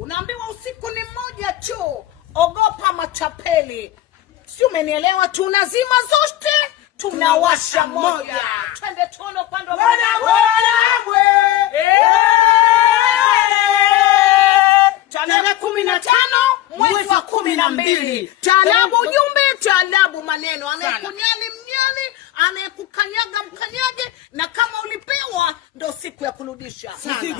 Unaambiwa usiku ni mmoja tu. Ogopa matapeli. Si umenielewa? Tunazima zote, tunawasha moja. Twende tuone upande wa tarehe 15 mwezi wa 12. Taalabu ujumbe, taalabu maneno. Anayekunyali mnyali, anayekukanyaga mkanyage, na kama ulipewa ndo siku ya kurudisha.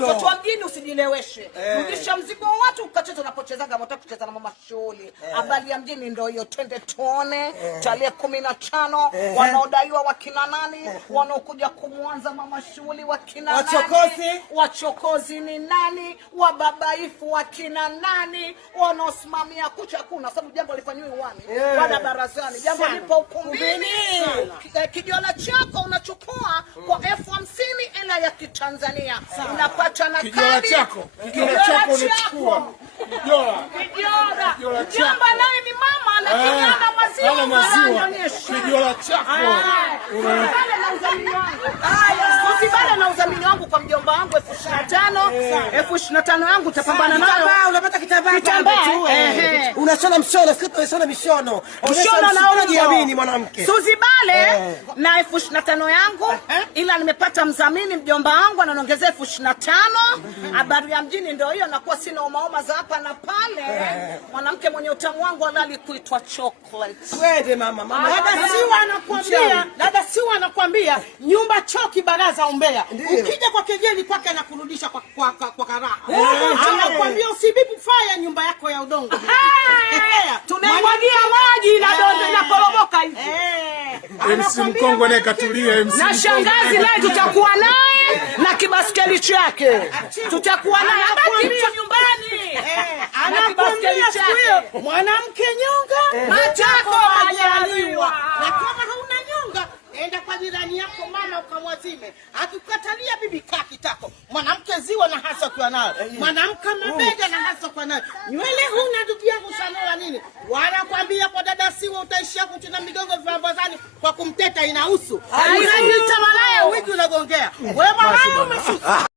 Watu wa mjini usijileweshe. Rudisha mzigo wa watu ukacheza unapochezaga mtaka kucheza na mama shughuli. Habari ya mjini ndo hiyo. Twende tuone tarehe 15 wanaodaiwa wakina nani, wanaokuja kumwanza mama shughuli wakina nani, wachokozi ni nani, wababaifu wakina nani, wanaosimamia kucha kuna sababu jambo lifanywe uwani baada barazani, jambo lipo ukumbini. Kijola chako unachukua kwa F50 ila ya Kitanzania. Unapata na kadi. Kijola chako unachukua. Kijola. Jamba naye ni mama na kinyana maziwa. Kijola chako. Usibale na udhamini wangu. Usibale na udhamini wangu kwa mjomba wangu 25 yangu utapambana nayo. Unapata kitambaa tu. Unashona mshono, sio unashona mishono. Mshono naona jiamini mwanamke. Usibale na 25 yangu ila nimepata mdhamini mjomba wangu ananiongezea 25. Habari ya mjini ndio hiyo, nakuwa sina umaoma za hapa na pale. Mwanamke mwenye utamu wangu anali kuitwa chocolate. Wewe mama. Dada siwa anakuambia nyumba choki baraza umbea. Ukija kwa kejeli kwake anakurudisha kwa karaha. Anakuambia usibibu fire nyumba yako ya udongo. Tunamwagia maji na donde na koromoka hivi. MC Mkongwe naye katulia. Na shangazi naye tutakuwa naye na kibaskeli chake. Tutakuwa naye abaki nyumbani. Anakuambia siku mwanamke nyonga matako majaliwa. Na kama hauna nyonga enda kwa jirani yako mama ukamwazime. Akikatalia bibi kaki tako. Mwanamke ziwa na hasa kwa nayo. Mwanamke mabega na hasa kwa nayo. Nywele huna ndugu yangu sanoa nini? Wanakuambia kwa dada siwa utaishia kuchuna midogo vivambazani kwa kumteta inahusu. Unajiita malaya wiki unagongea. Wewe mwanaume umeshuka.